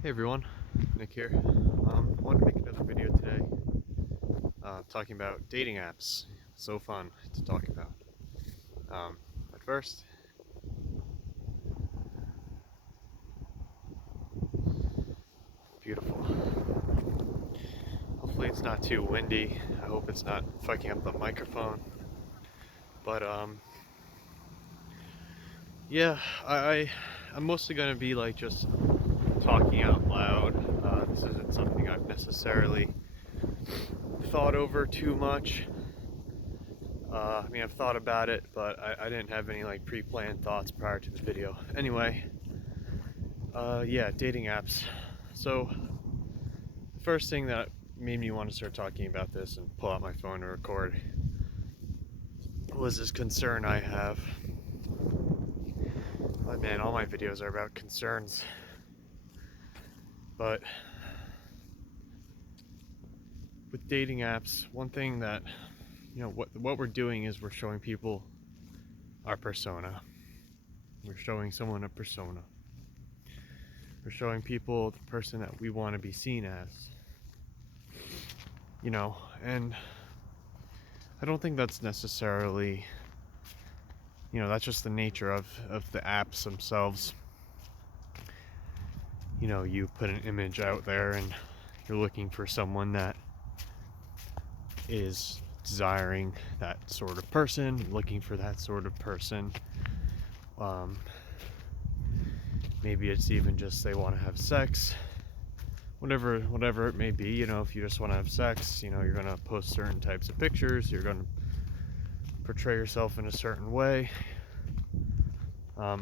Hey everyone, Nick here. Wanted to make another video today talking about dating apps. So fun to talk about. But first, beautiful. Hopefully it's not too windy. I hope it's not fucking up the microphone. But yeah, I'm mostly gonna be like just talking out loud. This isn't something I've necessarily thought over too much. I mean, I've thought about it, but I didn't have any like pre-planned thoughts prior to the video. Anyway, yeah, dating apps. So, the first thing that made me want to start talking about this and pull out my phone to record was this concern I have. But man, all my videos are about concerns. But with dating apps, one thing that, what we're doing is we're showing people our persona. We're showing someone a persona. We're showing people the person that we want to be seen as. And I don't think that's necessarily, that's just the nature of the apps themselves. You put an image out there and you're looking for someone that is desiring that sort of person, looking for that sort of person. Maybe it's even just they want to have sex. Whatever it may be, if you just want to have sex, you're going to post certain types of pictures, you're going to portray yourself in a certain way. But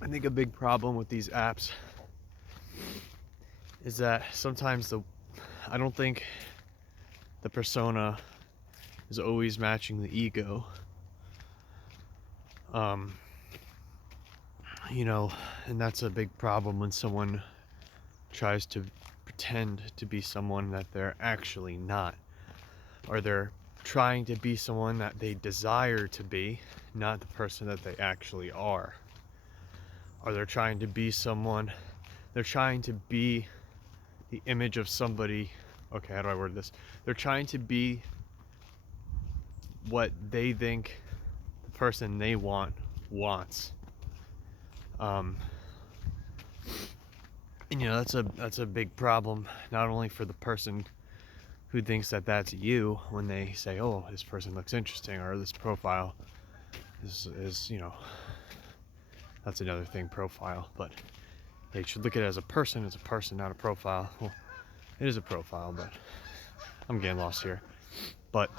I think a big problem with these apps is that sometimes I don't think the persona is always matching the ego. And that's a big problem when someone tries to pretend to be someone that they're actually not, or they're trying to be someone that they desire to be, not the person that they actually are. Or they're trying to be the image of somebody. Okay, how do I word this? They're trying to be what they think the person they wants. And that's a big problem, not only for the person who thinks that that's you when they say, oh, this person looks interesting, or this profile is that's another thing, profile. But they should look at it as a person, not a profile. Well, it is a profile, but I'm getting lost here. But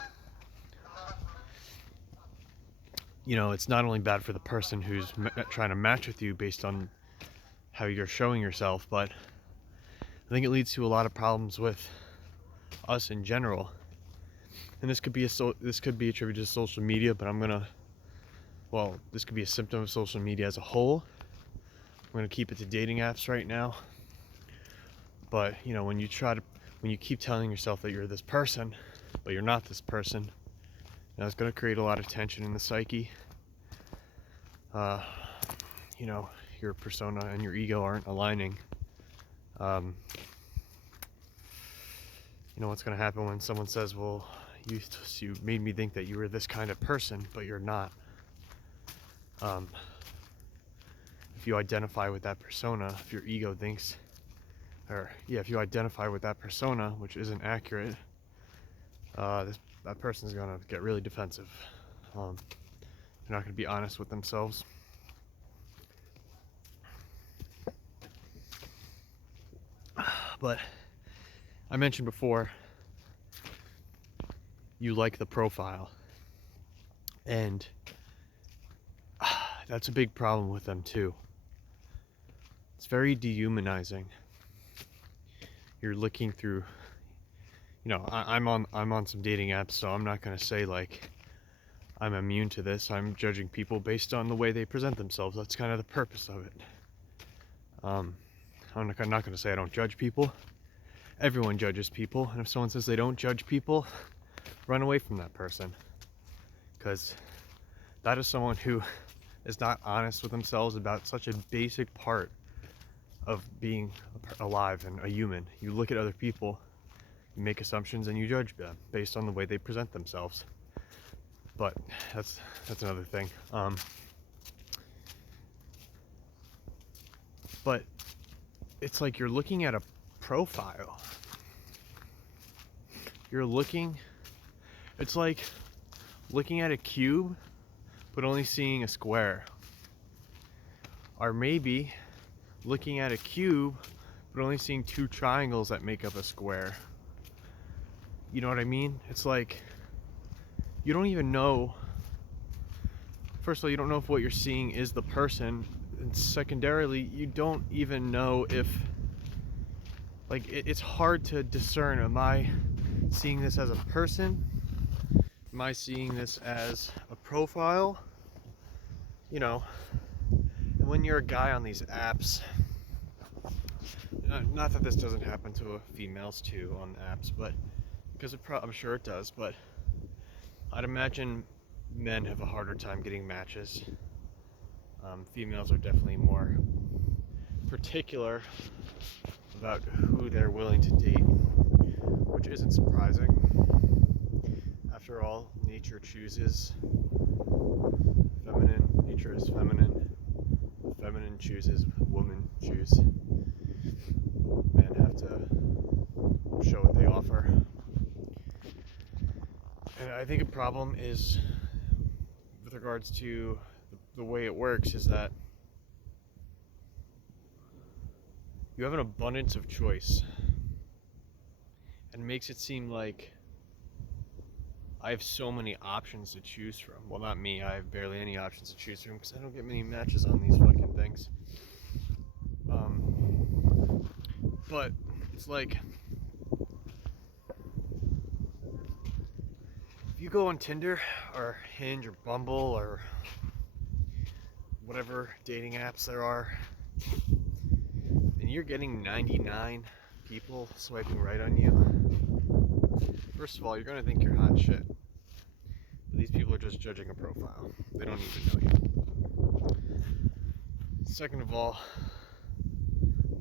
it's not only bad for the person who's trying to match with you based on how you're showing yourself, but I think it leads to a lot of problems with us in general. And this could be attributed to social media, but this could be a symptom of social media as a whole. I'm gonna keep it to dating apps right now. But when you keep telling yourself that you're this person, but you're not this person, it's gonna create a lot of tension in the psyche. Your persona and your ego aren't aligning. What's gonna happen when someone says, well, you made me think that you were this kind of person, but you're not. If you identify with that persona, if your ego thinks, if you identify with that persona, which isn't accurate, that person's gonna get really defensive. They're not gonna be honest with themselves. But I mentioned before, you like the profile, and that's a big problem with them too. It's very dehumanizing. You're looking through, I'm on some dating apps, so I'm not gonna say like I'm immune to this. I'm judging people based on the way they present themselves. That's kind of the purpose of it. I'm not gonna say I don't judge people. Everyone judges people, and if someone says they don't judge people, run away from that person, because that is someone who is not honest with themselves about such a basic part of being alive and a human. You look at other people, you make assumptions, and you judge them based on the way they present themselves. But that's another thing. But it's like you're looking at a profile. It's like looking at a cube, but only seeing a square. Or maybe looking at a cube, but only seeing two triangles that make up a square. You know what I mean? It's like, you don't even know. First of all, you don't know if what you're seeing is the person. And secondarily, you don't even know if, like, it's hard to discern, am I seeing this as a person? Am I seeing this as a profile? You know, and when you're a guy on these apps, not that this doesn't happen to females too on apps, but because I'm sure it does, but I'd imagine men have a harder time getting matches. Females are definitely more particular about who they're willing to date, which isn't surprising. After all, nature chooses feminine. Nature is feminine. Feminine chooses, women choose. Men have to show what they offer. And I think a problem is, with regards to the way it works, is that you have an abundance of choice, and it makes it seem like I have so many options to choose from. Well, not me, I have barely any options to choose from because I don't get many matches on these fucking things. But it's like, if you go on Tinder or Hinge or Bumble or whatever dating apps there are, and you're getting 99 people swiping right on you, first of all, you're gonna think you're hot shit. But these people are just judging a profile. They don't even know you. Second of all,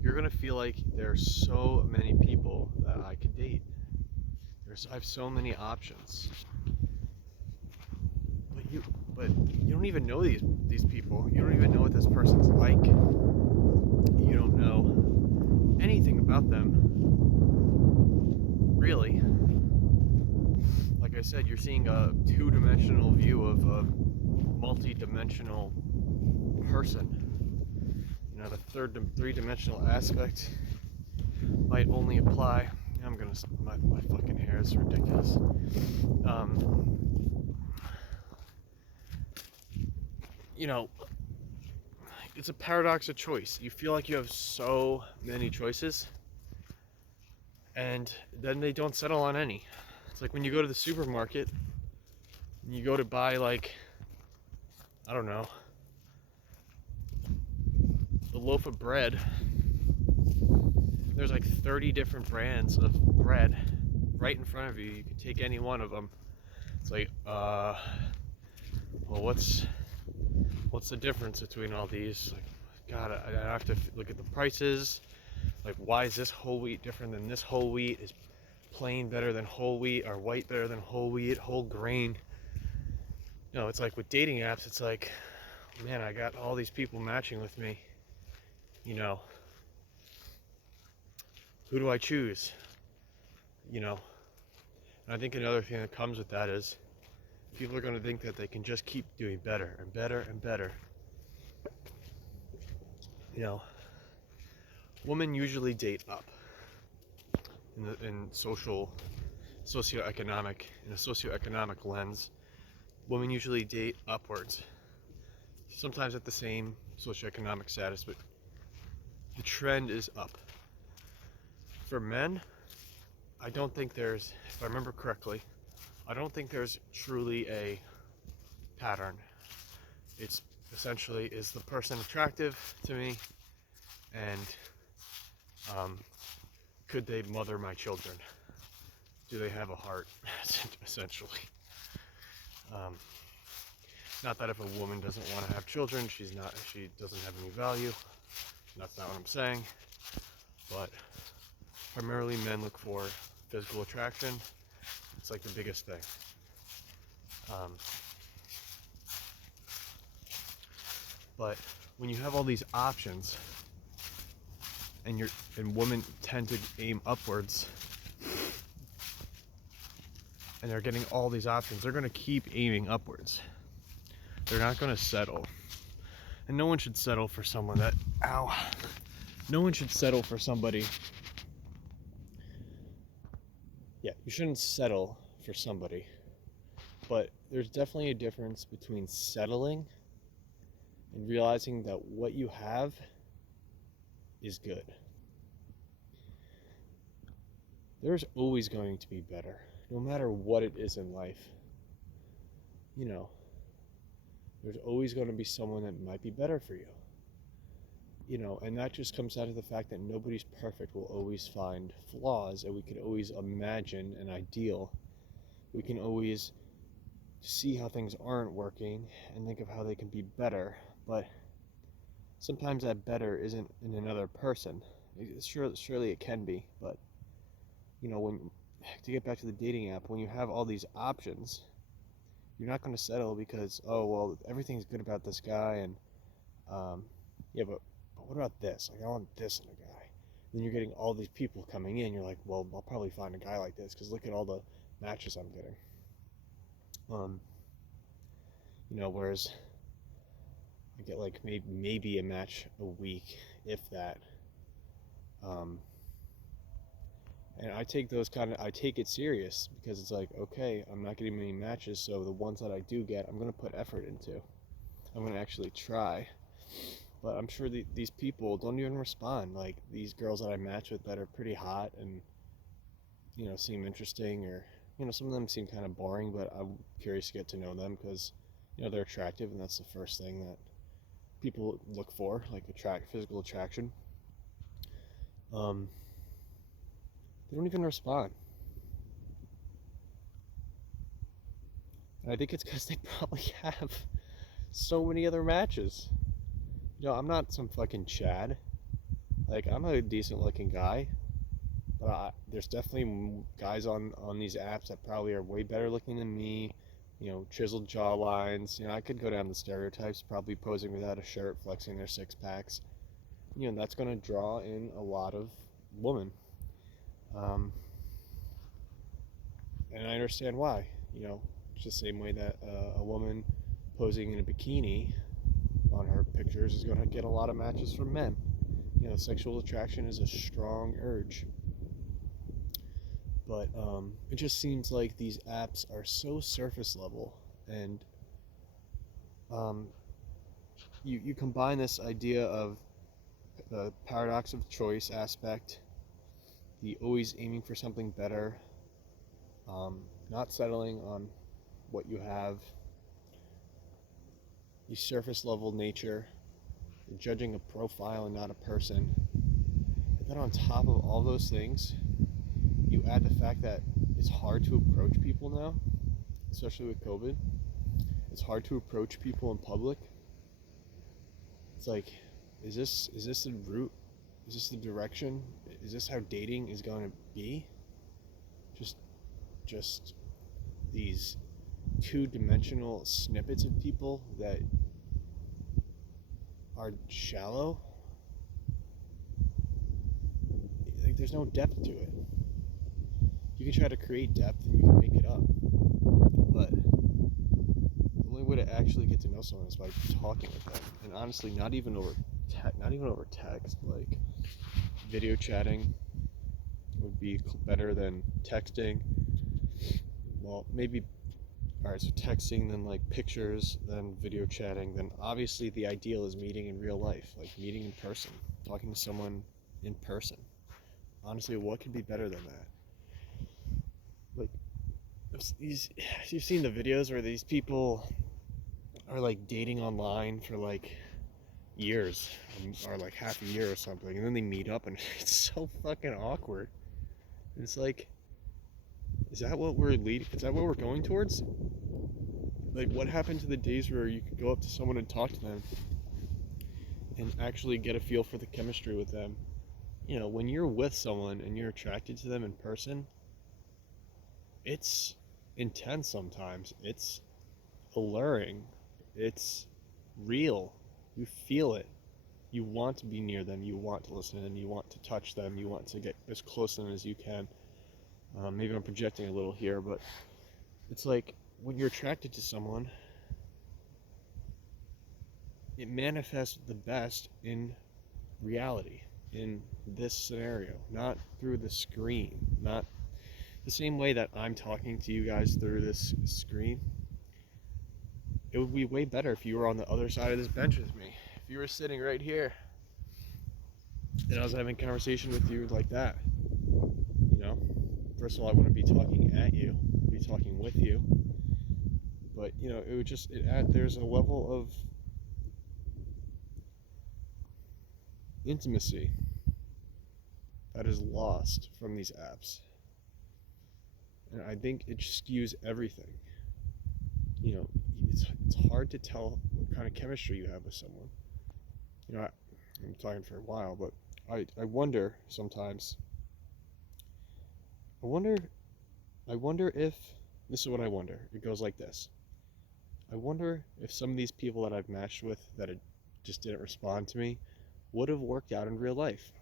you're gonna feel like there's so many people that I could date. I have so many options. But you don't even know these people. You don't even know what this person's like. You don't know anything about them, really. Like I said, you're seeing a two-dimensional view of a multi-dimensional person. You know, the three-dimensional aspect might only apply. My fucking hair is ridiculous. You know, it's a paradox of choice. You feel like you have so many choices, and then they don't settle on any. It's like when you go to the supermarket and you go to buy, like, I don't know, a loaf of bread. There's like 30 different brands of bread right in front of you. You can take any one of them. It's like, well, what's the difference between all these? Like, God, I have to look at the prices. Like, why is this whole wheat different than this whole wheat? Is plain better than whole wheat, or white better than whole wheat, whole grain? You know, it's like with dating apps, it's like, man, I got all these people matching with me. You know, who do I choose? You know, and I think another thing that comes with that is people are going to think that they can just keep doing better and better and better. You know, women usually date up in a socioeconomic lens. Women usually date upwards, sometimes at the same socioeconomic status, but the trend is up. For men, I don't think there's, if I remember correctly, I don't think there's truly a pattern. It's essentially, is the person attractive to me, and could they mother my children? Do they have a heart? Essentially. Not that if a woman doesn't want to have children, she doesn't have any value. That's not what I'm saying. But primarily men look for physical attraction. It's like the biggest thing. But when you have all these options, and women tend to aim upwards, and they're getting all these options, they're going to keep aiming upwards. They're not going to settle. And no one should settle for someone that, no one should settle for somebody. Yeah, you shouldn't settle for somebody. But there's definitely a difference between settling and realizing that what you have is good. There's always going to be better, no matter what it is in life. You know, there's always going to be someone that might be better for you. You know, and that just comes out of the fact that nobody's perfect. We'll always find flaws, and we can always imagine an ideal. We can always see how things aren't working and think of how they can be better. But sometimes that better isn't in another person. Surely it can be, but you know, to get back to the dating app, when you have all these options, you're not going to settle because, oh well, everything's good about this guy, and yeah, but what about this? Like, I want this in a guy. Then you're getting all these people coming in. You're like, well, I'll probably find a guy like this because look at all the matches I'm getting. You know, whereas I get like maybe a match a week, if that. And I take it serious because it's like, okay, I'm not getting many matches, so the ones that I do get, I'm gonna put effort into. I'm gonna actually try. But I'm sure these people don't even respond. Like these girls that I match with that are pretty hot and, you know, seem interesting, or, you know, some of them seem kind of boring, but I'm curious to get to know them because, you know, they're attractive, and that's the first thing that people look for, like physical attraction. They don't even respond. And I think it's because they probably have so many other matches. You know, I'm not some fucking Chad. Like, I'm a decent looking guy, but there's definitely guys on these apps that probably are way better looking than me. You know, chiseled jawlines. You know, I could go down the stereotypes, probably posing without a shirt, flexing their six packs. You know, that's going to draw in a lot of women. And I understand why. You know, it's the same way that a woman posing in a bikini on her pictures is going to get a lot of matches from men. You know, sexual attraction is a strong urge. But it just seems like these apps are so surface level, and you combine this idea of the paradox of choice aspect, the always aiming for something better, not settling on what you have, the surface level nature, judging a profile and not a person. And then on top of all those things, you add the fact that it's hard to approach people now, especially with COVID. It's hard to approach people in public. It's like, is this the route? Is this the direction? Is this how dating is going to be? Just these two-dimensional snippets of people that are shallow. Like, there's no depth to it. You can try to create depth and you can make it up, but the only way to actually get to know someone is by talking with them. And honestly, not even over text. Like, video chatting would be better than texting. Well, maybe. Alright, so texting, then like pictures, then video chatting, then obviously the ideal is meeting in real life, like meeting in person, talking to someone in person. Honestly, what could be better than that? Like, you've seen the videos where these people are like dating online for like years, or like half a year or something, and then they meet up, and it's so fucking awkward. It's like, is that what we're going towards? Like, what happened to the days where you could go up to someone and talk to them and actually get a feel for the chemistry with them? You know, when you're with someone and you're attracted to them in person, it's intense sometimes. It's alluring. It's real. You feel it. You want to be near them. You want to listen to them. You want to touch them. You want to get as close to them as you can. Maybe I'm projecting a little here, but it's like when you're attracted to someone, it manifests the best in reality, in this scenario, not through the screen, not the same way that I'm talking to you guys through this screen. It would be way better if you were on the other side of this bench with me. If you were sitting right here and I was having a conversation with you like that, you know, first of all, I wouldn't be talking at you, I'd be talking with you. But, you know, it would just, there's a level of intimacy that is lost from these apps. And I think it skews everything. You know, it's hard to tell what kind of chemistry you have with someone. You know, I'm talking for a while, but I wonder sometimes. I wonder if, this is what I wonder. It goes like this. I wonder if some of these people that I've matched with that just didn't respond to me would have worked out in real life.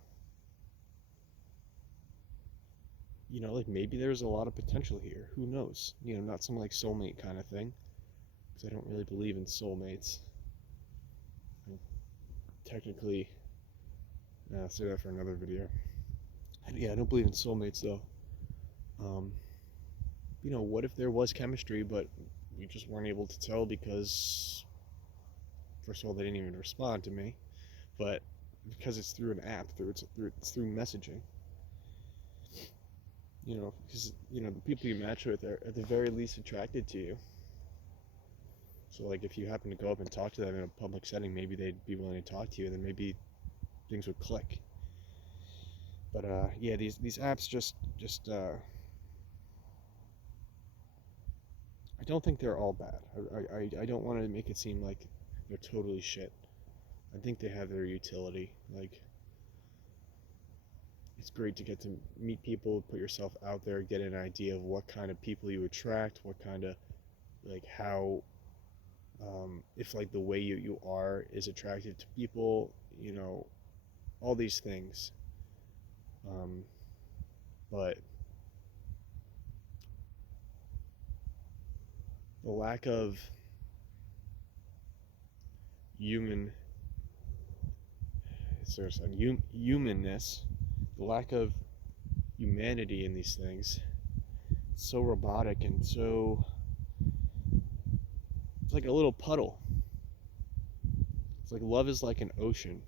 You know, like maybe there's a lot of potential here. Who knows? You know, not some like soulmate kind of thing. Because I don't really believe in soulmates. Technically, I'll say that for another video. Yeah, I don't believe in soulmates though. You know, what if there was chemistry, but we just weren't able to tell because, first of all, they didn't even respond to me, but because it's through an app, it's through messaging. You know, because you know the people you match with are at the very least attracted to you. So like if you happen to go up and talk to them in a public setting, maybe they'd be willing to talk to you, and then maybe things would click. But yeah, these apps just I don't think they're all bad. I don't want to make it seem like they're totally shit. I think they have their utility. Like, it's great to get to meet people, put yourself out there, get an idea of what kind of people you attract, what kind of, like, how, if, like, the way you are is attractive to people, you know, all these things. But the lack of humanness, the lack of humanity in these things, it's so robotic and so, it's like a little puddle. It's like love is like an ocean.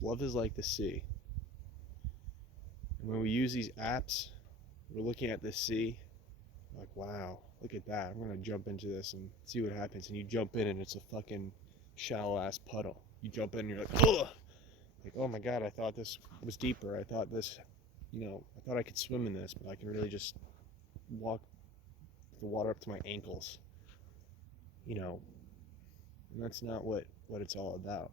Love is like the sea. And when we use these apps, we're looking at the sea, like, wow, look at that. I'm gonna jump into this and see what happens. And you jump in and it's a fucking shallow ass puddle. You jump in and you're like, ugh! Like, oh my god, I thought this was deeper. I thought this, you know, I thought I could swim in this, but I can really just walk the water up to my ankles. You know, and that's not what it's all about.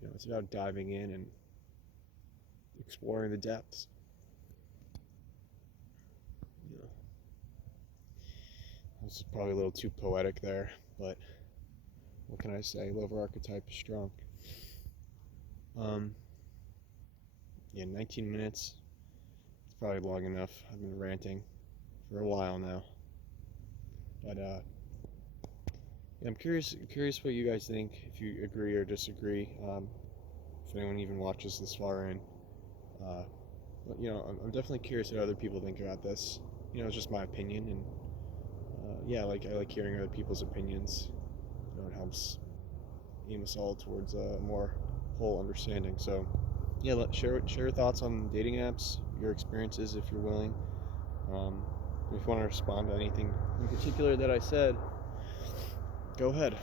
You know, it's about diving in and exploring the depths. You know, this is probably a little too poetic there, but what can I say? Lover archetype is strong. Yeah, 19 minutes. It's probably long enough. I've been ranting for a while now. But yeah, I'm curious what you guys think, if you agree or disagree. If anyone even watches this far in. But, you know, I'm definitely curious what other people think about this. You know, it's just my opinion, and yeah, I like hearing other people's opinions. You know, it helps aim us all towards a more whole understanding. So, yeah, share your thoughts on dating apps, your experiences, if you're willing. If you want to respond to anything in particular that I said, go ahead.